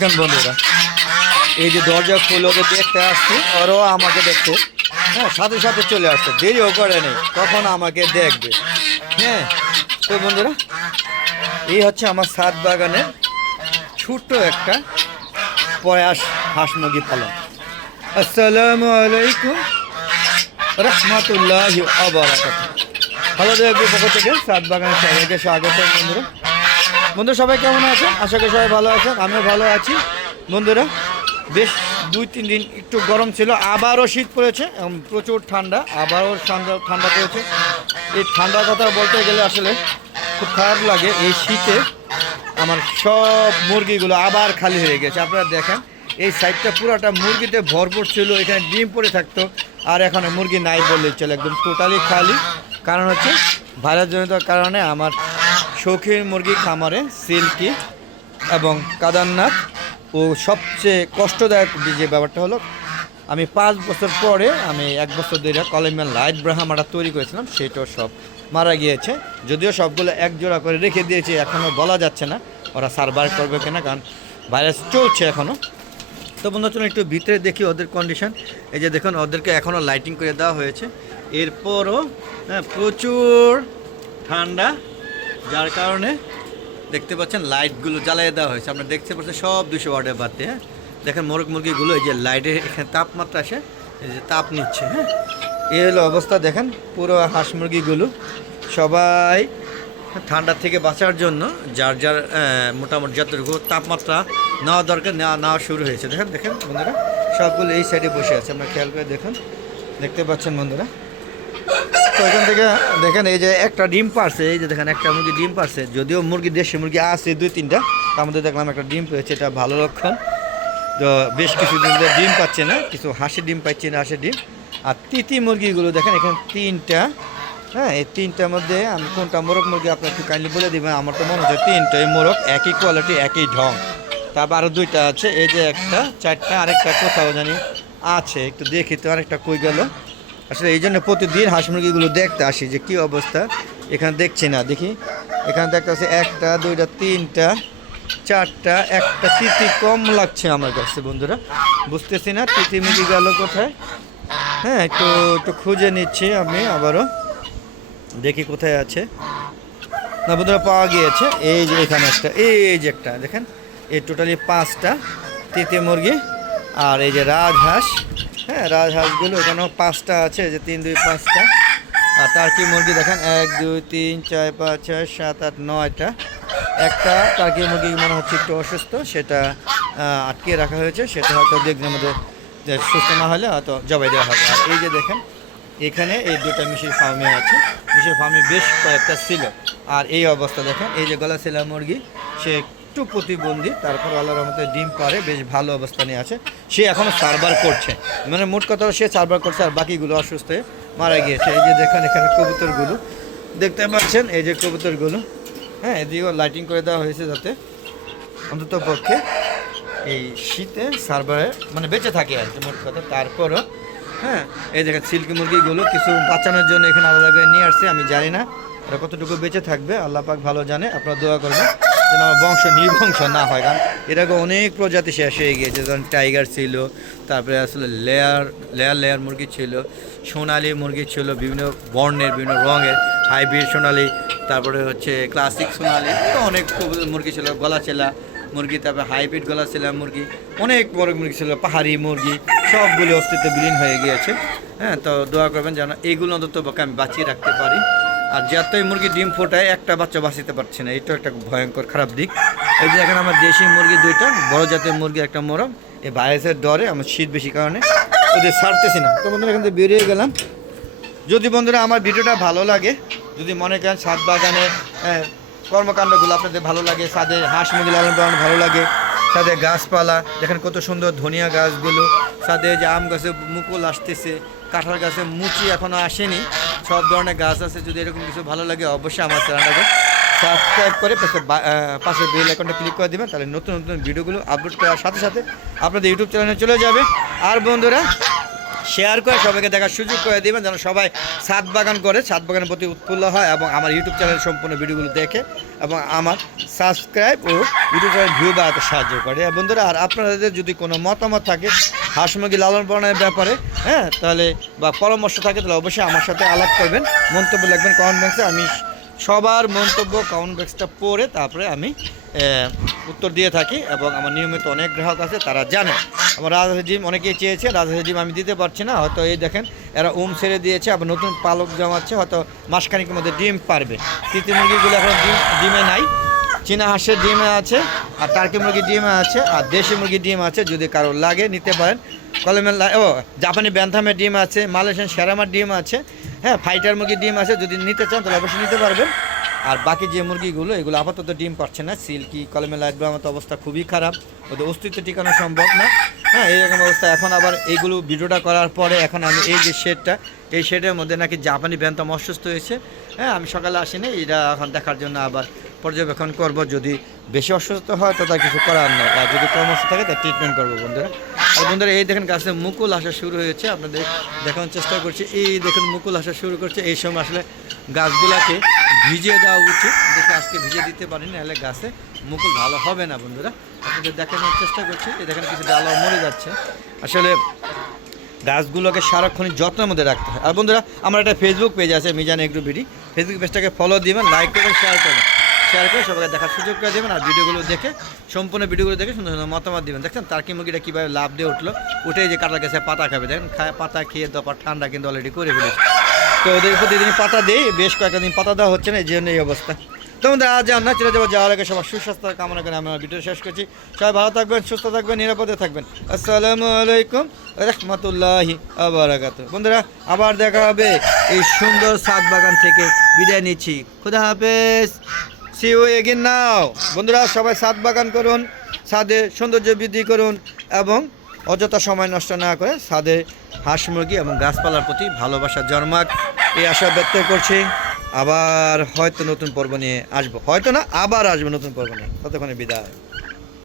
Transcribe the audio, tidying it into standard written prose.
বন্ধুরা এই যে দরজা খুলে ওদের দেখতে আসছি, ওরাও আমাকে দেখতে সাথে সাথে চলে আসছে, দেরিও করে নেই, তখন আমাকে দেখবে। হ্যাঁ, তো বন্ধুরা এই হচ্ছে আমার ছাদ বাগানের ছোট্ট একটা প্রয়াস হাঁস মুরগি পালন। আসসালামু আলাইকুম রহমতুল্লাহি ওয়া বারাকাতুহু। ভালো দেখবে পক্ষ থেকে ছাদ বাগানের সবাইকে স্বাগত। বন্ধুরা সবাই কেমন আছেন? আশা করি সবাই ভালো আছেন, আমিও ভালো আছি। বন্ধুরা বেশ 2-3 দিন একটু গরম ছিল, আবারও শীত পড়েছে এবং প্রচুর ঠান্ডা, আবারও ঠান্ডা পড়েছে। এই ঠান্ডার কথা বলতে গেলে আসলে খুব খারাপ লাগে। এই শীতে আমার সব মুরগিগুলো আবার খালি হয়ে গেছে। আপনারা দেখেন এই সাইডটা পুরোটা মুরগিতে ভরপুর ছিল, এখানে ডিম পড়ে থাকতো, আর এখন মুরগি নাই বললেই চলে, একদম টোটালি খালি। কারণ হচ্ছে ভাইরাসজনিত কারণে আমার শৌখিন মুরগি খামারে সিল্কি এবং কাদারনাথ ও সবচেয়ে কষ্টদায়ক যে ব্যাপারটা হলো, আমি 5 বছর পরে আমি 1 বছর ধরে কলম্বিয়ান লাইট ব্রাহ্মাটা তৈরি করেছিলাম, সেটাও সব মারা গিয়েছে। যদিও সবগুলো এক জোড়া করে রেখে দিয়েছি, এখনও বলা যাচ্ছে না ওরা সার্ভাইভ করবে কিনা, কারণ ভাইরাস চলছে এখনও। তো বন্ধু চলুন একটু ভিতরে দেখি ওদের কন্ডিশন। এই যে দেখুন ওদেরকে এখনও লাইটিং করে দেওয়া হয়েছে, এরপরও প্রচুর ঠান্ডা, যার কারণে দেখতে পাচ্ছেন লাইটগুলো জ্বালিয়ে দেওয়া হয়েছে। আপনারা দেখতে পাচ্ছেন সব 200 ওয়াটের বাতি। হ্যাঁ, দেখেন মোরগ মুরগিগুলো এই যে লাইটের এখানে তাপমাত্রা আসে, এই যে তাপ নিচ্ছে। হ্যাঁ, এই হলো অবস্থা। দেখেন পুরো হাঁস মুরগিগুলো সবাই ঠান্ডা থেকে বাঁচার জন্য যার যার মোটামুটি যতটুকু তাপমাত্রা নেওয়া দরকার নেওয়া শুরু হয়েছে। দেখেন দেখেন বন্ধুরা সবগুলো এই সাইডে বসে আছে, আপনারা খেয়াল করে দেখুন, দেখতে পাচ্ছেন বন্ধুরা। তো এখান থেকে দেখেন এই যে একটা ডিম পারছে, এই যে দেখেন একটা মুরগি ডিম পারছে, যদিও মুরগি দেশি মুরগি আছে 2-3টা, তার মধ্যে দেখলাম একটা ডিম পেয়েছে, এটা ভালো লক্ষণ। তো বেশ কিছুদিন ধরে ডিম পাচ্ছে না, কিছু হাঁসের ডিম পাচ্ছে না, হাঁসের ডিম। আর তিতি মুরগিগুলো দেখেন এখানে 3টা। হ্যাঁ, এই 3টার মধ্যে আমি কোনটা মোরগ মুরগি আপনার একটু কাইন্ডলি বলে দেবেন। আমার তো মনে হচ্ছে 3টাই মোরগ, একই কোয়ালিটি একই ঢং। তারপর আরও 2টা আছে, এই যে একটা 4টা, আরেকটা কোথাও জানি আছে, একটু দেখি তো আরেকটা কই গেল। আসলে এই জন্য প্রতিদিন হাঁস মুরগিগুলো দেখতে আসি যে কী অবস্থা। এখানে দেখছি না, দেখি এখানে দেখতে আছে 1টা 2টা 3টা 4টা, একটা তিতি কম লাগছে আমার কাছে বন্ধুরা, বুঝতেছি না তিতি মুরগি গেল কোথায়। হ্যাঁ, একটু একটু খুঁজে নিচ্ছি আমি আবারও, দেখি কোথায় আছে। না বন্ধুরা পাওয়া গিয়েছে, এই যে এখানে একটা, এই যে একটা দেখেন, এই টোটালি 5টা তিতি মুরগি। আর এই যে রাজহাঁস, হ্যাঁ রাজহাঁসগুলো এখানেও 5টা আছে, যে 3 2 5টা। আর টার্কি মুরগি দেখেন 1 2 3 4 5 6 7 8 9টা। একটা টার্কি মুরগি মনে হচ্ছে একটু অসুস্থ, সেটা আটকে রাখা হয়েছে, সেটা হয়তো দেখবেন মধ্যে সুস্থ না হলে হয়তো জবাই দেওয়া হবে। আর এই যে দেখেন এখানে এই 2টা মিশির ফার্মে আছে, মিশির ফার্মে বেশ কয়েকটা ছিল। আর এই অবস্থা দেখেন, এই যে গলা ছেলা মুরগি, সে একটু প্রতিবন্ধী, তারপর আল্লাহর রহমতে ডিম পারে, বেশ ভালো অবস্থানে আছে, সে এখনও সার্ভার করছে, মানে মোট কথা সে সার্ভার করছে, আর বাকিগুলো অসুস্থ হয়ে মারা গিয়েছে। এই যে দেখেন এখানে কবুতরগুলো দেখতে পাচ্ছেন, এই যে কবুতরগুলো, হ্যাঁ এদিকেও লাইটিং করে দেওয়া হয়েছে যাতে অন্তত পক্ষে এই শীতে সার্ভারে মানে বেঁচে থাকে আর কি মোট কথা। তারপরও হ্যাঁ, এই দেখেন সিল্কি মুরগিগুলো কিছু বাঁচানোর জন্য এখানে আলাদা করে নিয়ে আসছে, আমি জানি না ওরা কতটুকু বেঁচে থাকবে, আল্লাহ পাক ভালো জানে। আপনারা দোয়া করবেন যেন আমার বংশ নির্বংশ না হয়, কারণ এরকম অনেক প্রজাতি শেষ হয়ে গিয়েছে, যেমন টাইগার ছিল, তারপরে আসলে লেয়ার মুরগি ছিল, সোনালি মুরগি ছিল, বিভিন্ন বর্ণের বিভিন্ন রঙের হাইব্রিড সোনালি, তারপরে হচ্ছে ক্লাসিক সোনালি, তো অনেক মুরগি ছিল, গলা চেলা মুরগি, তারপরে হাইব্রিড গলা চেলা মুরগি, অনেক বড় মুরগি ছিল, পাহাড়ি মুরগি, সবগুলি অস্তিত্ব বিলীন হয়ে গিয়েছে। হ্যাঁ, তো দোয়া করবেন যেন এইগুলো অন্তত আমি বাঁচিয়ে রাখতে পারি। আর যতই মুরগি ডিম ফোটায় একটা বাচ্চা বাঁচাতে পারছে না, এটাও একটা ভয়ঙ্কর খারাপ দিক। এই যে এখন আমার দেশি মুরগি 2টা, বড় জাতের মুরগি একটা মোরগ, এই ভাইরাসের ডরে আমার শীত বেশি কারণে ওদের ছাড়তেছি না। তো বন্ধুরা এখান থেকে বেরিয়ে গেলাম। যদি বন্ধুরা আমার ভিডিওটা ভালো লাগে, যদি মনে করেন ছাদ বাগানে কর্মকাণ্ডগুলো আপনাদের ভালো লাগে, ছাদে হাঁস মুরগি লালন পালন ভালো লাগে, ছাদে গাছপালা দেখেন কত সুন্দর ধনিয়া গাছগুলো, ছাদে যে আম গাছে মুকুল আসতেছে, কাঁঠাল গাছে মুচি এখনও আসেনি, সব ধরনের গাছ আছে। যদি এরকম কিছু ভালো লাগে অবশ্যই আমার চ্যানেলটাকে সাবস্ক্রাইব করে পাশে বেল আইকনটা ক্লিক করে দেবেন, তাহলে নতুন নতুন ভিডিওগুলো আপলোড করার সাথে সাথে আপনাদের ইউটিউব চ্যানেলে চলে যাবে। আর বন্ধুরা শেয়ার করে সবাইকে দেখার সুযোগ করে দেবেন, যেন সবাই ছাদ বাগান করে ছাদ বাগানের প্রতি উৎফুল্ল হয় এবং আমার ইউটিউব চ্যানেলের সম্পূর্ণ ভিডিওগুলো দেখে এবং আমার সাবস্ক্রাইব ও ইউটিউবের ভিউ বাড়াতে সাহায্য করে বন্ধুরা। আর আপনাদের যদি কোনো মতামত থাকে হাঁস মুরগি লালন পালনের ব্যাপারে, হ্যাঁ, তাহলে বা পরামর্শ থাকে তাহলে অবশ্যই আমার সাথে আলাপ করবেন, মন্তব্য লিখবেন কমেন্ট বক্সে। আমি সবার মন্তব্য কমেন্ট বক্সটা পড়ে তারপরে আমি উত্তর দিয়ে থাকি এবং আমার নিয়মিত অনেক গ্রাহক আছে, তারা জানে। আমার রাজহাঁস ডিম অনেকেই চেয়েছে, রাজহাঁস ডিম আমি দিতে পারছি না, হয়তো এই দেখেন এরা ছেড়ে দিয়েছে, আবার নতুন পালক জমাচ্ছে, হয়তো মাসখানিকের মধ্যে ডিম পারবে। তিতি মুরগিগুলো এখন ডিমে নাই, চীনা হাঁসের ডিমে আছে, আর টার্কি মুরগির ডিমে আছে, আর দেশি মুরগির ডিম আছে, যদি কারো লাগে নিতে পারেন। কলমের জাপানি ব্যান্থামের ডিম আছে, মালয়েশিয়ান সেরামার ডিম আছে, হ্যাঁ, ফাইটার মুরগির ডিম আছে, যদি নিতে চান তাহলে অবশ্যই নিতে পারবেন। আর বাকি যে মুরগিগুলো এগুলো আপাতত ডিম পাচ্ছে না, সিল্কি কলমে লাইট ব্রাহ্মার তো অবস্থা খুবই খারাপ, ওদের অস্তিত্ব টিকানো সম্ভব না, হ্যাঁ, এইরকম অবস্থা। এখন আবার এইগুলো ভিডিওটা করার পরে এখন আমি এই যে শেডটা, এই শেডের মধ্যে নাকি জাপানি ব্যান্থাম অসুস্থ হয়েছে, হ্যাঁ, আমি সকালে আসিনি, এটা এখন দেখার জন্য আবার পর্যবেক্ষণ করব, যদি বেশি অসুস্থ হয় তো তার কিছু করার নেই, আর যদি কম অসুস্থ থাকে তার ট্রিটমেন্ট করবো বন্ধুরা। আর বন্ধুরা এই দেখেন গাছে মুকুল আসা শুরু হয়েছে, আপনাদের দেখানোর চেষ্টা করছি, এই দেখুন মুকুল আসা শুরু করছে। এই সময় আসলে গাছগুলাকে ভিজিয়ে দেওয়া উচিত, দেখে আজকে ভিজিয়ে দিতে পারি, নাহলে গাছে মুকুল ভালো হবে না বন্ধুরা। আপনাদের দেখানোর চেষ্টা করছি, এই দেখেন কিছু ডালা মরে যাচ্ছে। আসলে গাছগুলোকে সারাক্ষণ যত্নের মধ্যে রাখতে হয়। আর বন্ধুরা আমার একটা ফেসবুক পেজ আছে মিজান এগ্রো বিডি, ফেসবুক পেজটাকে ফলো দিবেন, লাইক করবেন, শেয়ার করবেন, শেয়ার করে সবাইকে দেখার সুযোগ করে দেবেন। আর ভিডিওগুলো দেখে সম্পূর্ণ ভিডিওগুলো দেখে সুন্দর সুন্দর মতামত দিবেন। দেখছেন টার্কি মুরগিটা কীভাবে লাভ দিয়ে উঠলো, উঠেই যে কাটা গেছে পাতা খাবে, দেখেন পাতা খেয়ে দেওয়ার পর ঠান্ডা কিন্তু অলরেডি করে ফেলেছে। তো ওদের প্রতিদিন পাতা দিই, বেশ কয়েকটা দিন পাতা দেওয়া হচ্ছে না, এই জন্য এই অবস্থা। তো আমাদের আজ আমরা চলে যাবো, যাওয়ার আগে সবার সুস্বাস্থ্য কামনা করে আমরা ভিডিও শেষ করছি। সবাই ভালো থাকবেন, সুস্থ থাকবেন, নিরাপদে থাকবেন। আসসালামু আলাইকুম রহমতুল্লাহি আবারাকাতু। বন্ধুরা আবার দেখা হবে এই সুন্দর ছাদ বাগান থেকে, বিদায় নিচ্ছি, খুদা হাফেজ, সি ইউ এগেইন নাও। বন্ধুরা সবাই ছাদ বাগান করুন, ছাদে সৌন্দর্য বৃদ্ধি করুন এবং অযথা সময় নষ্ট না করে ছাদে হাঁস মুরগি এবং গাছপালার প্রতি ভালোবাসা জন্মাক, এই আশা ব্যক্ত করছি। আবার হয়তো নতুন পর্ব নিয়ে আসবো, হয়তো না, আবার আসবো নতুন পর্ব নিয়ে, ততক্ষণে বিদায়।